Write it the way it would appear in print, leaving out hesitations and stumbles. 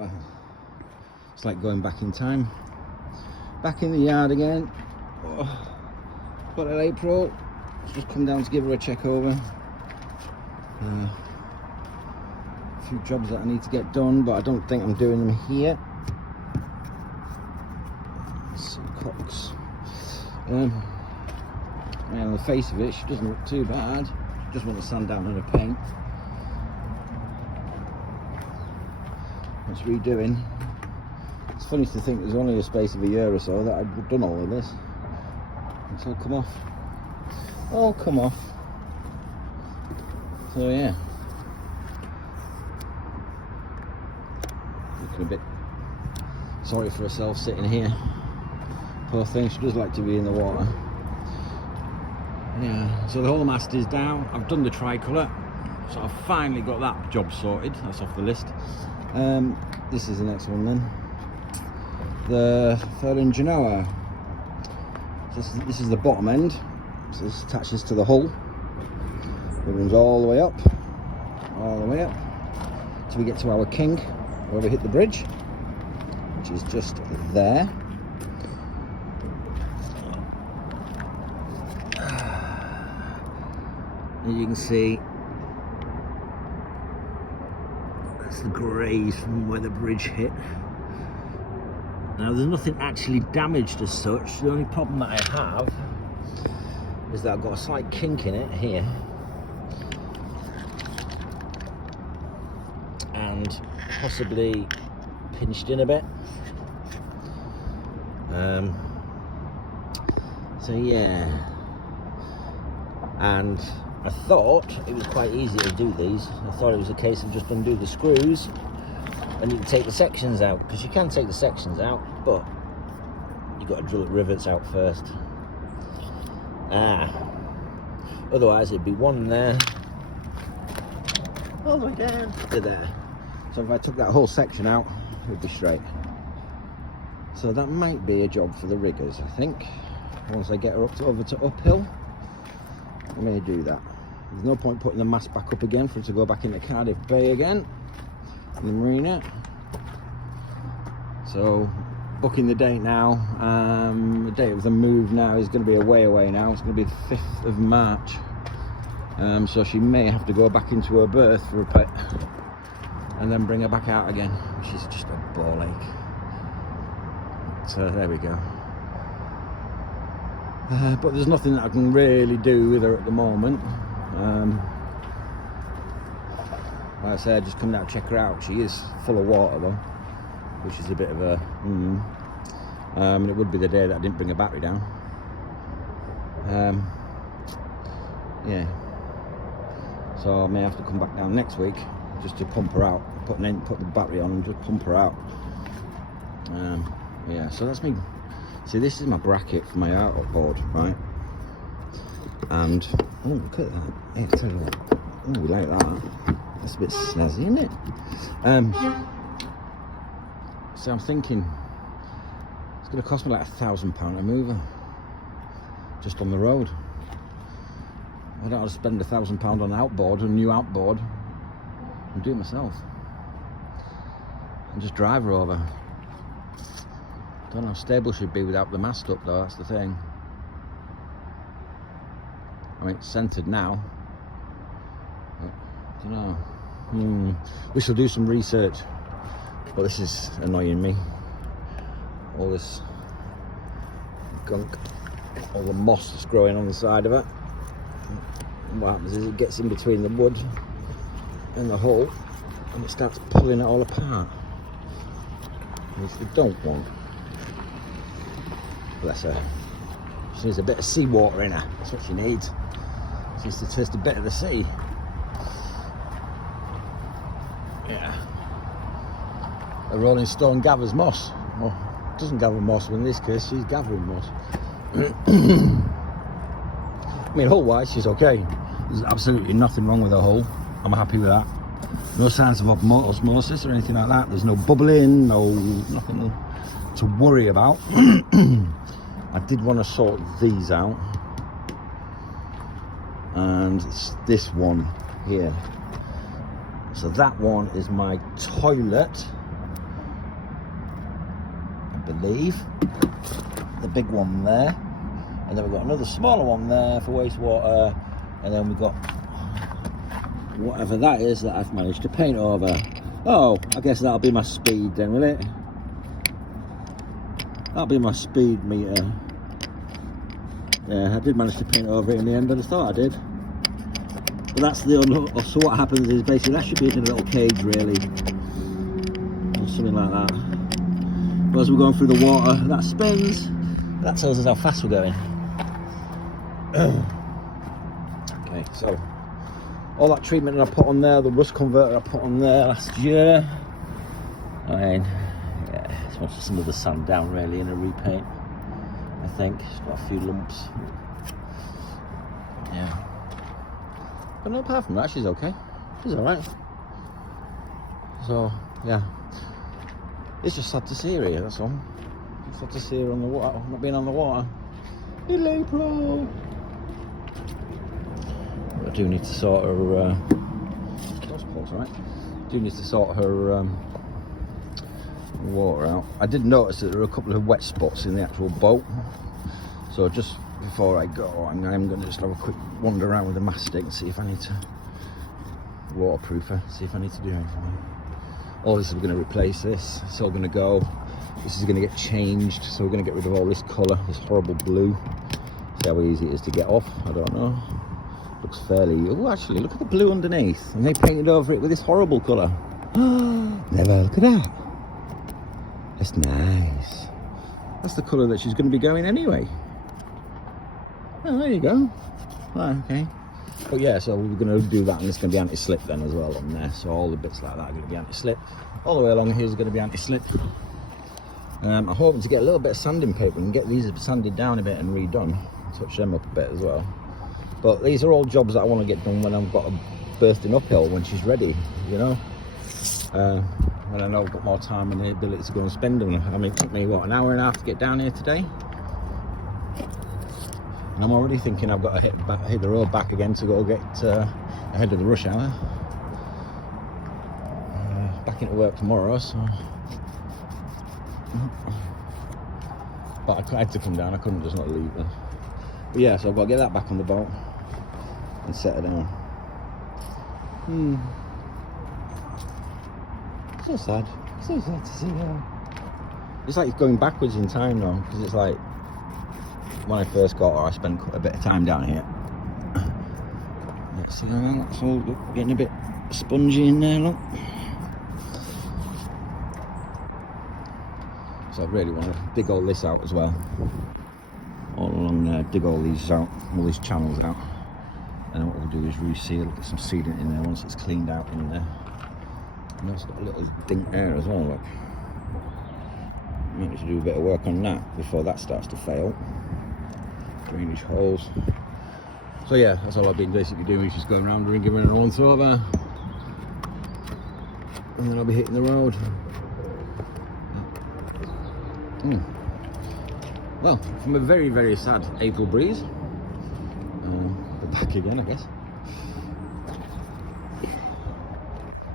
Well, it's like going back in time. Back in the yard again. Oh, got it April. Just come down to give her a check over. A few jobs that I need to get done, but I don't think I'm doing them here. Some cocks. On the face of it, she doesn't look too bad. Just want to sand down on her paint. It's redoing. It's funny to think there's only a space of a year or so that I've done all of this. It's all come off. All come off. So yeah. Looking a bit sorry for herself sitting here. Poor thing, she does like to be in the water. Yeah, so the whole mast is down. I've done the tricolour, so I've finally got that job sorted. That's off the list. This is the next one then. The furling Genoa. This is the bottom end. So this attaches to the hull. It runs all the way up, till we get to our king, where we hit the bridge, which is just there. And you can see that's the graze from where the bridge hit. Now there's nothing actually damaged as such. The only problem that I have is that I've got a slight kink in it here, and possibly pinched in a bit. So yeah, and I thought it was quite easy to do these. I thought it was a case of just undo the screws and you can take the sections out, because you can take the sections out, but you've got to drill the rivets out first. Otherwise it'd be one there, all the way down to there. So if I took that whole section out, it would be straight. So that might be a job for the riggers, I think. Once I get her over to uphill, I may do that. There's no point putting the mast back up again for it to go back into Cardiff Bay again, in the marina. So booking the date now. The date of the move now is going to be a way away now. It's going to be the 5th of March. So she may have to go back into her berth for a bit and then bring her back out again, which is just a ball ache. So there we go. But there's nothing that I can really do with her at the moment. Like I said, I just come down to check her out. She is full of water though, which is a bit of a and it would be the day that I didn't bring her battery down. Yeah, so I may have to come back down next week just to pump her out, put the battery on and just pump her out. Yeah, so that's me. See, this is my bracket for my outboard, right? And oh, look at that! Hey, I tell you what, oh, we like that. That's a bit snazzy, isn't it? So I'm thinking it's going to cost me like £1,000 to move her, just on the road. I don't have to spend £1,000 on an outboard, a new outboard, and do it myself, and just drive her over. Don't know how stable she'd be without the mast up though, that's the thing. I mean, it's centered now. I don't know. We shall do some research. But this is annoying me. All this gunk, all the moss that's growing on the side of it. And what happens is it gets in between the wood and the hull and it starts pulling it all apart, which we don't want. Bless her. She needs a bit of seawater in her. That's what she needs. She needs to taste a bit of the sea. Yeah. A rolling stone gathers moss. Well, doesn't gather moss, but in this case she's gathering moss. I mean, hull-wise she's okay. There's absolutely nothing wrong with her hull. I'm happy with that. No signs of osmosis or anything like that. There's no bubbling, nothing to worry about. I did want to sort these out, and it's this one here. So that one is my toilet, believe. The big one there, and then we've got another smaller one there for wastewater, and then we've got whatever that is that I've managed to paint over. Oh, I guess that'll be my speed then, will it? That'll be my speed meter. Yeah, I did manage to paint over it in the end, but I thought I did. But that's the so what happens is basically that should be in a little cage really, or something like that. But as we're going through the water, that spins. That tells us how fast we're going. Okay, so all that treatment that I put on there, the rust converter I put on there last year. I mean, yeah, it's mostly some of the sand down really in a repaint. I think it's got a few lumps. Yeah. But no, apart from that, she's okay. She's alright. So, yeah. It's just sad to see her here, that's all. It's sad to see her on the water, not being on the water. Little April! I do need to sort her, right? I do need to sort her water out. I did notice that there were a couple of wet spots in the actual boat. So just before I go, I'm going to just have a quick wander around with the mastic and see if I need to waterproof her, see if I need to do anything. All this is going to replace this. It's all going to go. This is going to get changed. So we're going to get rid of all this colour, this horrible blue. See how easy it is to get off. I don't know. Looks fairly. Oh, actually, look at the blue underneath. And they painted over it with this horrible colour. Never look at that. That's nice. That's the colour that she's going to be going anyway. Oh, there you go. Right, okay. But yeah, so we're going to do that, and it's going to be anti-slip then as well on there. So all the bits like that are going to be anti-slip. All the way along here is going to be anti-slip. I'm hoping to get a little bit of sanding paper and get these sanded down a bit and redone. Touch them up a bit as well. But these are all jobs that I want to get done when I've got a bursting uphill, when she's ready, you know. When I know I've got more time and the ability to go and spend them. I mean, it took me, what, an hour and a half to get down here today? And I'm already thinking I've got to hit the road back again to go get ahead of the rush hour. Back into work tomorrow, so... But I had to come down, I couldn't just not leave her. But yeah, so I've got to get that back on the boat and set her down. So sad to see her. It's like going backwards in time though, because it's like when I first got her, I spent quite a bit of time down here. See that? That's all getting a bit spongy in there, look. So I really want to dig all this out as well. All along there, dig all these out, all these channels out. And then what we'll do is reseal, get some sealant in there once it's cleaned out in there. And it's got a little dink there as well, look. Might need to do a bit of work on that before that starts to fail. Drainage holes. So yeah, that's all I've been basically doing, is just going around and giving her a once over. And then I'll be hitting the road. Well, from a very, very sad April breeze, we're back again, I guess.